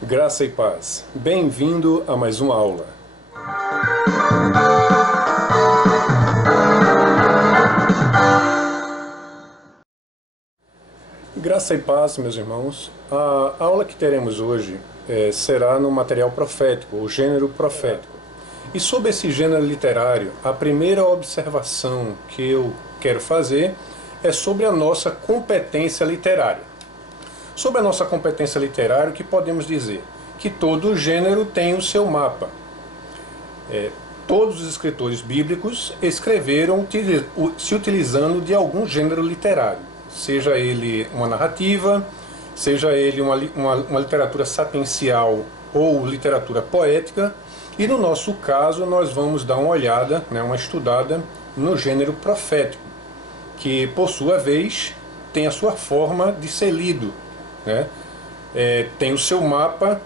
Graça e paz. Bem-vindo a mais uma aula. Graça e paz, meus irmãos. A aula que teremos hoje será no material profético, o gênero profético. E sobre esse gênero literário, a primeira observação que eu quero fazer é sobre a nossa competência literária. Sobre a nossa competência literária, o que podemos dizer? Que todo gênero tem o seu mapa. Todos os escritores bíblicos escreveram se utilizando de algum gênero literário, seja ele uma narrativa, seja ele uma literatura sapiencial ou literatura poética, e no nosso caso nós vamos dar uma olhada, uma estudada no gênero profético, que por sua vez tem a sua forma de ser lido, tem o seu mapa,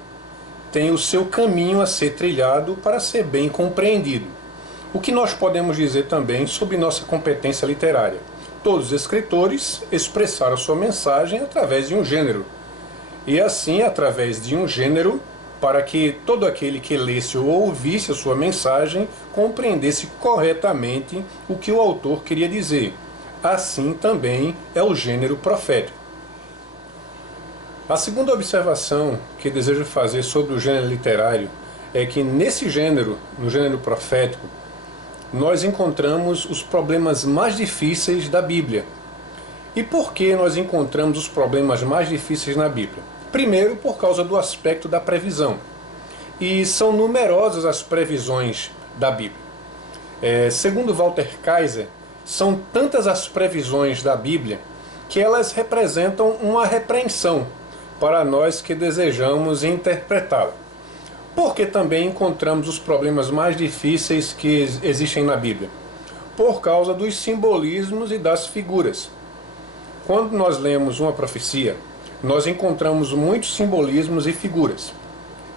tem o seu caminho a ser trilhado para ser bem compreendido. O que nós podemos dizer também sobre nossa competência literária? Todos os escritores expressaram sua mensagem através de um gênero. E assim, através de um gênero, para que todo aquele que lesse ou ouvisse a sua mensagem compreendesse corretamente o que o autor queria dizer. Assim também é o gênero profético. A segunda observação que desejo fazer sobre o gênero literário é que nesse gênero, no gênero profético, nós encontramos os problemas mais difíceis da Bíblia. E por que nós encontramos os problemas mais difíceis na Bíblia? Primeiro, por causa do aspecto da previsão. E são numerosas as previsões da Bíblia. Segundo Walter Kaiser, são tantas as previsões da Bíblia que elas representam uma repreensão para nós que desejamos interpretá-la. Porque também encontramos os problemas mais difíceis que existem na Bíblia? Por causa dos simbolismos e das figuras. Quando nós lemos uma profecia, nós encontramos muitos simbolismos e figuras.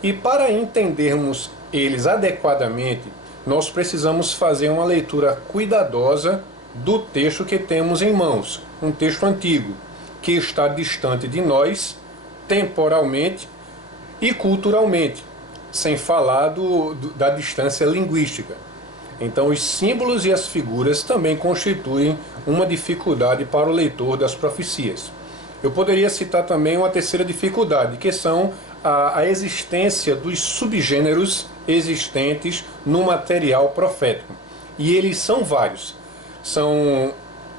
E para entendermos eles adequadamente, nós precisamos fazer uma leitura cuidadosa do texto que temos em mãos, um texto antigo, que está distante de nós, temporalmente e culturalmente, sem falar da distância linguística. Então os símbolos e as figuras também constituem uma dificuldade para o leitor das profecias. Eu poderia citar também uma terceira dificuldade, que são a existência dos subgêneros existentes no material profético. E eles são vários. São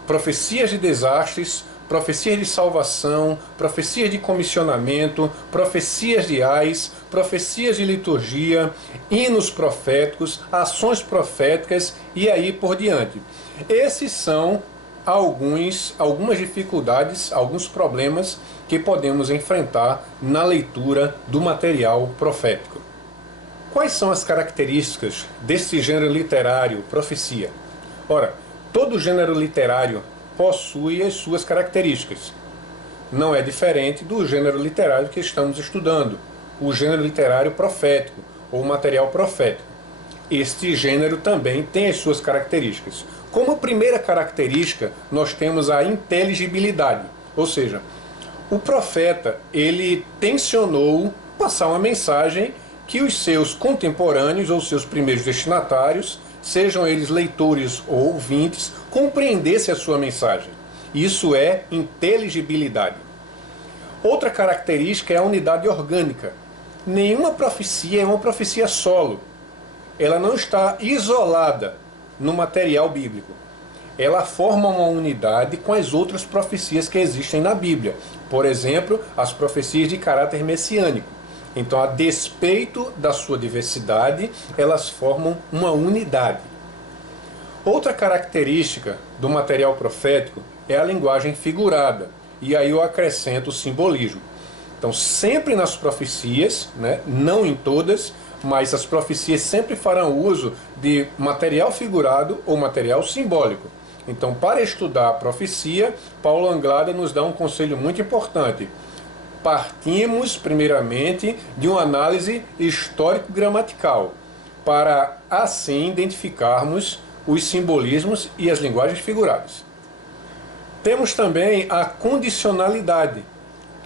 profecias de desastres, profecias de salvação, profecias de comissionamento, profecias de ais, profecias de liturgia, hinos proféticos, ações proféticas e aí por diante. Esses são algumas dificuldades, alguns problemas que podemos enfrentar na leitura do material profético. Quais são as características desse gênero literário, profecia? Ora, todo gênero literário possui as suas características. Não é diferente do gênero literário que estamos estudando, o gênero literário profético, ou material profético. Este gênero também tem as suas características. Como primeira característica, nós temos a inteligibilidade, ou seja, o profeta, ele tensionou passar uma mensagem que os seus contemporâneos ou seus primeiros destinatários, sejam eles leitores ou ouvintes, compreendessem a sua mensagem. Isso é inteligibilidade. Outra característica é a unidade orgânica. Nenhuma profecia é uma profecia solo. Ela não está isolada no material bíblico. Ela forma uma unidade com as outras profecias que existem na Bíblia. Por exemplo, as profecias de caráter messiânico. Então, a despeito da sua diversidade, elas formam uma unidade. Outra característica do material profético é a linguagem figurada. E aí eu acrescento o simbolismo. Então, sempre nas profecias, não em todas, mas as profecias sempre farão uso de material figurado ou material simbólico. Então, para estudar a profecia, Paulo Anglada nos dá um conselho muito importante. Partimos, primeiramente, de uma análise histórico-gramatical, para assim identificarmos os simbolismos e as linguagens figuradas. Temos também a condicionalidade,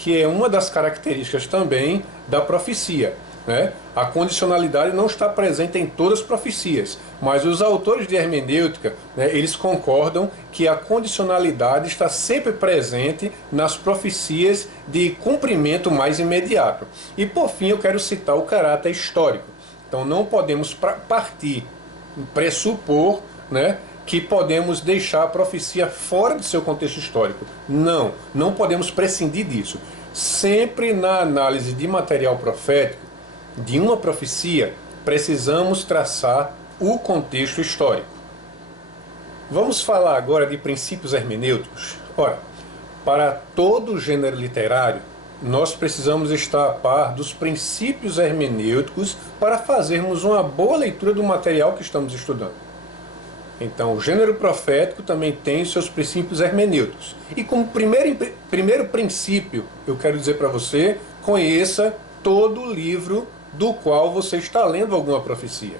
que é uma das características também da profecia, né? A condicionalidade não está presente em todas as profecias, mas os autores de hermenêutica, né, eles concordam que a condicionalidade está sempre presente nas profecias de cumprimento mais imediato. E por fim eu quero citar o caráter histórico. Então não podemos partir, pressupor, né, que podemos deixar a profecia fora de seu contexto histórico. Não, não podemos prescindir disso. Sempre na análise de material profético, de uma profecia, precisamos traçar o contexto histórico. Vamos falar agora de princípios hermenêuticos. Ora, para todo gênero literário, nós precisamos estar a par dos princípios hermenêuticos para fazermos uma boa leitura do material que estamos estudando. Então, o gênero profético também tem seus princípios hermenêuticos. E como primeiro princípio, eu quero dizer para você, conheça todo o livro do qual você está lendo alguma profecia.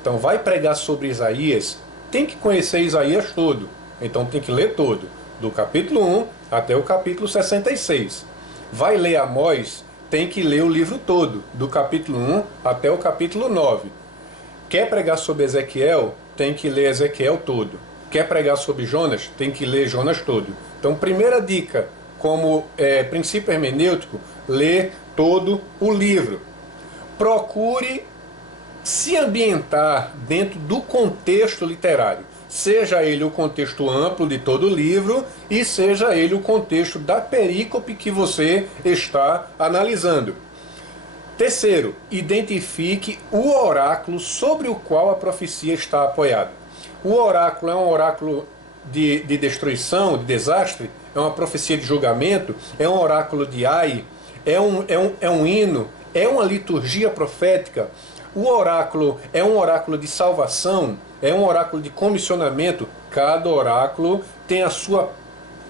Então, vai pregar sobre Isaías, tem que conhecer Isaías todo. Então, tem que ler todo, do capítulo 1 até o capítulo 66. Vai ler Amós, tem que ler o livro todo, do capítulo 1 até o capítulo 9. Quer pregar sobre Ezequiel, tem que ler Ezequiel todo. Quer pregar sobre Jonas, tem que ler Jonas todo. Então, primeira dica, como princípio hermenêutico, ler todo o livro. Procure se ambientar dentro do contexto literário, seja ele o contexto amplo de todo o livro e seja ele o contexto da perícope que você está analisando. Terceiro, identifique o oráculo sobre o qual a profecia está apoiada. O oráculo é um oráculo de destruição, de desastre, é uma profecia de julgamento, é um oráculo de ai, é um hino, é uma liturgia profética. O oráculo é um oráculo de salvação, é um oráculo de comissionamento. Cada oráculo tem a sua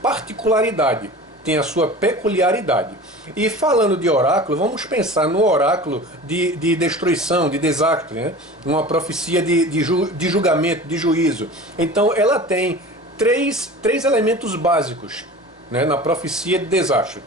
particularidade, tem a sua peculiaridade. E falando de oráculo, vamos pensar no oráculo de destruição, de desastre, né? Uma profecia de julgamento, de juízo. Então ela tem três elementos básicos, né, na profecia de desastre.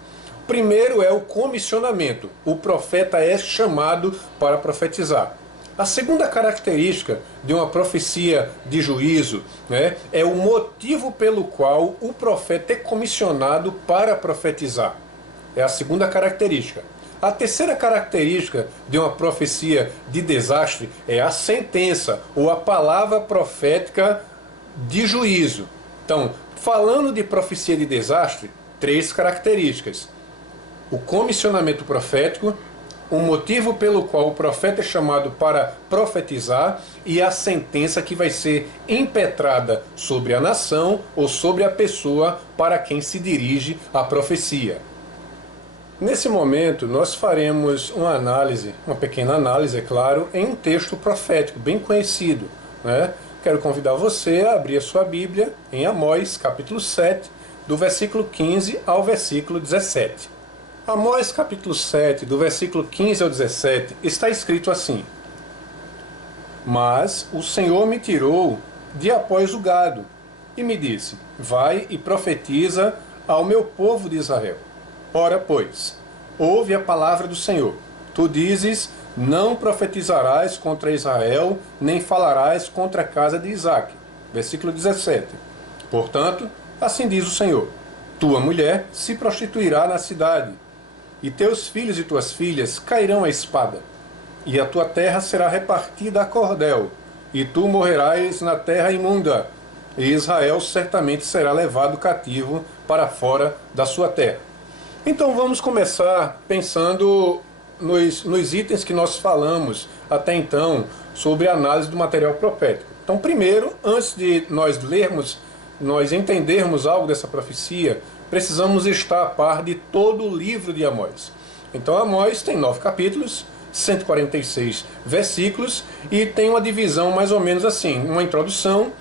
Primeiro é o comissionamento. O profeta é chamado para profetizar. A segunda característica de uma profecia de juízo, né, é o motivo pelo qual o profeta é comissionado para profetizar. É a segunda característica. A terceira característica de uma profecia de desastre é a sentença ou a palavra profética de juízo. Então, falando de profecia de desastre, três características: o comissionamento profético, o motivo pelo qual o profeta é chamado para profetizar e a sentença que vai ser impetrada sobre a nação ou sobre a pessoa para quem se dirige a profecia. Nesse momento, nós faremos uma análise, uma pequena análise, é claro, em um texto profético bem conhecido, né? Quero convidar você a abrir a sua Bíblia em Amós, capítulo 7, do versículo 15 ao versículo 17. Amós capítulo 7, do versículo 15 ao 17, está escrito assim: Mas o Senhor me tirou de após o gado, e me disse: Vai e profetiza ao meu povo de Israel. Ora, pois, ouve a palavra do Senhor. Tu dizes: Não profetizarás contra Israel, nem falarás contra a casa de Isaque. Versículo 17. Portanto, assim diz o Senhor: Tua mulher se prostituirá na cidade, e teus filhos e tuas filhas cairão à espada, e a tua terra será repartida a cordel, e tu morrerás na terra imunda, e Israel certamente será levado cativo para fora da sua terra. Então vamos começar pensando nos itens que nós falamos até então sobre a análise do material profético. Então, primeiro, antes de nós lermos, nós entendermos algo dessa profecia, precisamos estar a par de todo o livro de Amós. Então Amós tem 9 capítulos, 146 versículos e tem uma divisão mais ou menos assim: uma introdução,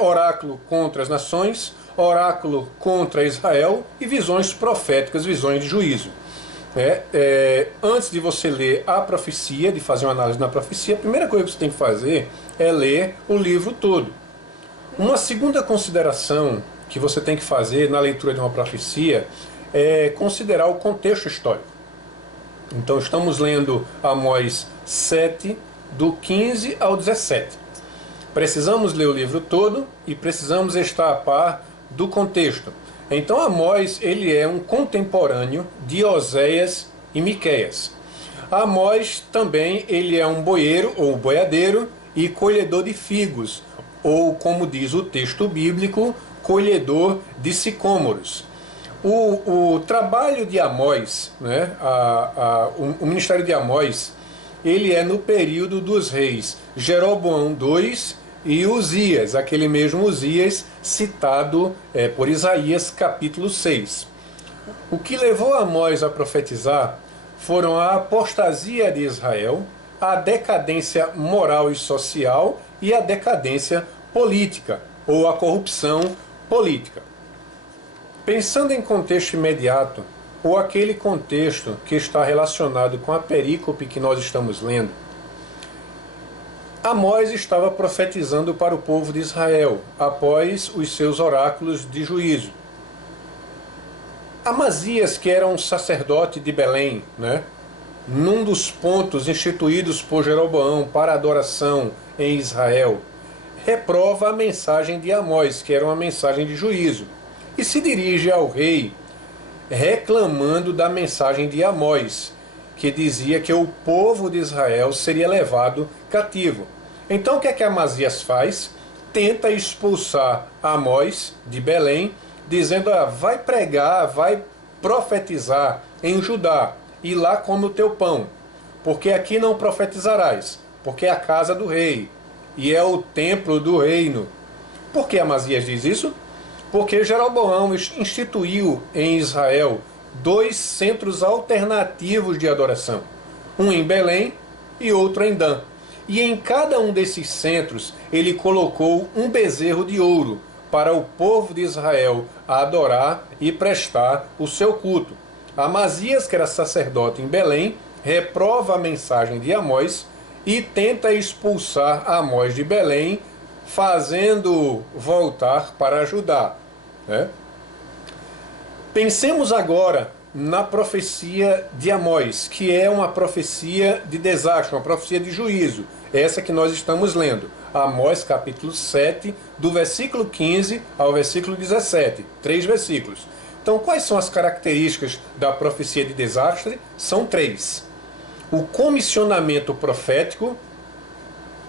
oráculo contra as nações, oráculo contra Israel e visões proféticas, visões de juízo. Antes de você ler a profecia, de fazer uma análise na profecia, a primeira coisa que você tem que fazer é ler o livro todo. Uma segunda consideração que você tem que fazer na leitura de uma profecia considerar o contexto histórico. Então estamos lendo Amós 7, do 15 ao 17. Precisamos ler o livro todo e precisamos estar a par do contexto. Então Amós, ele é um contemporâneo de Oséias e Miqueias. Amós também ele é um boieiro ou boiadeiro e colhedor de figos, ou como diz o texto bíblico, colhedor de sicômoros. O trabalho de Amós, né, o ministério de Amós, ele é no período dos reis Jeroboão II e Uzias, aquele mesmo Uzias citado por Isaías capítulo 6. O que levou Amós a profetizar foram a apostasia de Israel, a decadência moral e social e a decadência política, ou a corrupção política. Pensando em contexto imediato, ou aquele contexto que está relacionado com a perícope que nós estamos lendo, Amós estava profetizando para o povo de Israel, após os seus oráculos de juízo. Amazias, que era um sacerdote de Belém, né, num dos pontos instituídos por Jeroboão para a adoração em Israel, reprova a mensagem de Amós, que era uma mensagem de juízo, e se dirige ao rei reclamando da mensagem de Amós, que dizia que o povo de Israel seria levado cativo. Então o que é que Amazias faz? Tenta expulsar Amós de Belém, dizendo: vai pregar, vai profetizar em Judá, e lá come o teu pão, porque aqui não profetizarás, porque é a casa do rei, e é o templo do reino. Por que Amazias diz isso? Porque Jeroboão instituiu em Israel 2 centros alternativos de adoração, um em Belém e outro em Dan. E em cada um desses centros ele colocou um bezerro de ouro para o povo de Israel adorar e prestar o seu culto. Amazias, que era sacerdote em Belém, reprova a mensagem de Amós e tenta expulsar Amós de Belém, fazendo voltar para Judá. Pensemos agora na profecia de Amós, que é uma profecia de desastre, uma profecia de juízo, essa que nós estamos lendo. Amós capítulo 7, do versículo 15 ao versículo 17, 3 versículos. Então, quais são as características da profecia de desastre? São 3. O comissionamento profético.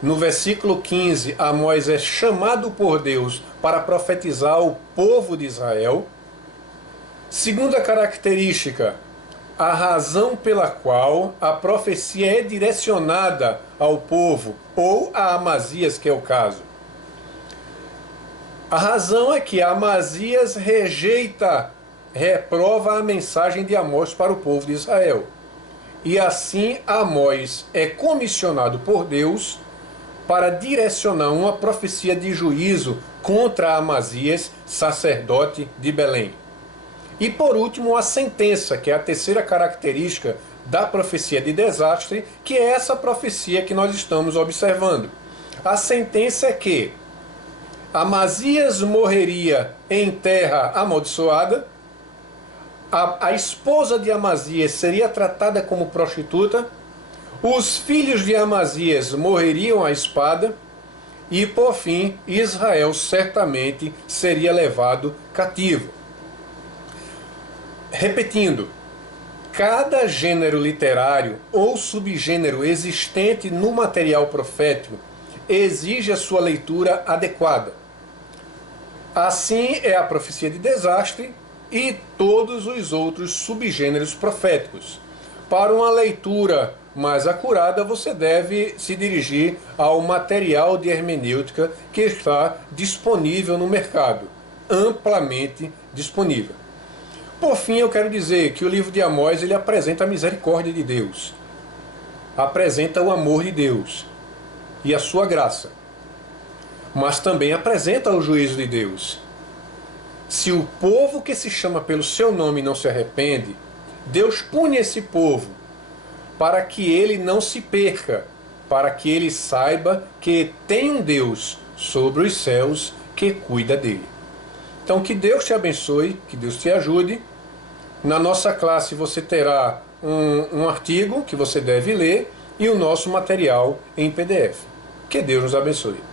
No versículo 15, Amós é chamado por Deus para profetizar ao povo de Israel. Segunda característica, a razão pela qual a profecia é direcionada ao povo, ou a Amazias, que é o caso. A razão é que Amazias reprova a mensagem de Amós para o povo de Israel. E assim Amós é comissionado por Deus para direcionar uma profecia de juízo contra Amazias, sacerdote de Belém. E por último, a sentença, que é a terceira característica da profecia de desastre, que é essa profecia que nós estamos observando. A sentença é que Amazias morreria em terra amaldiçoada, a esposa de Amazias seria tratada como prostituta, os filhos de Amazias morreriam à espada e, por fim, Israel certamente seria levado cativo. Repetindo, cada gênero literário ou subgênero existente no material profético exige a sua leitura adequada. Assim é a profecia de desastre e todos os outros subgêneros proféticos. Para uma leitura mais acurada, você deve se dirigir ao material de hermenêutica que está disponível no mercado, amplamente disponível. Por fim, eu quero dizer que o livro de Amós ele apresenta a misericórdia de Deus, apresenta o amor de Deus e a sua graça, mas também apresenta o juízo de Deus. Se o povo que se chama pelo seu nome não se arrepende, Deus pune esse povo para que ele não se perca, para que ele saiba que tem um Deus sobre os céus que cuida dele. Então que Deus te abençoe, que Deus te ajude. Na nossa classe você terá um artigo que você deve ler e o nosso material em PDF. Que Deus nos abençoe.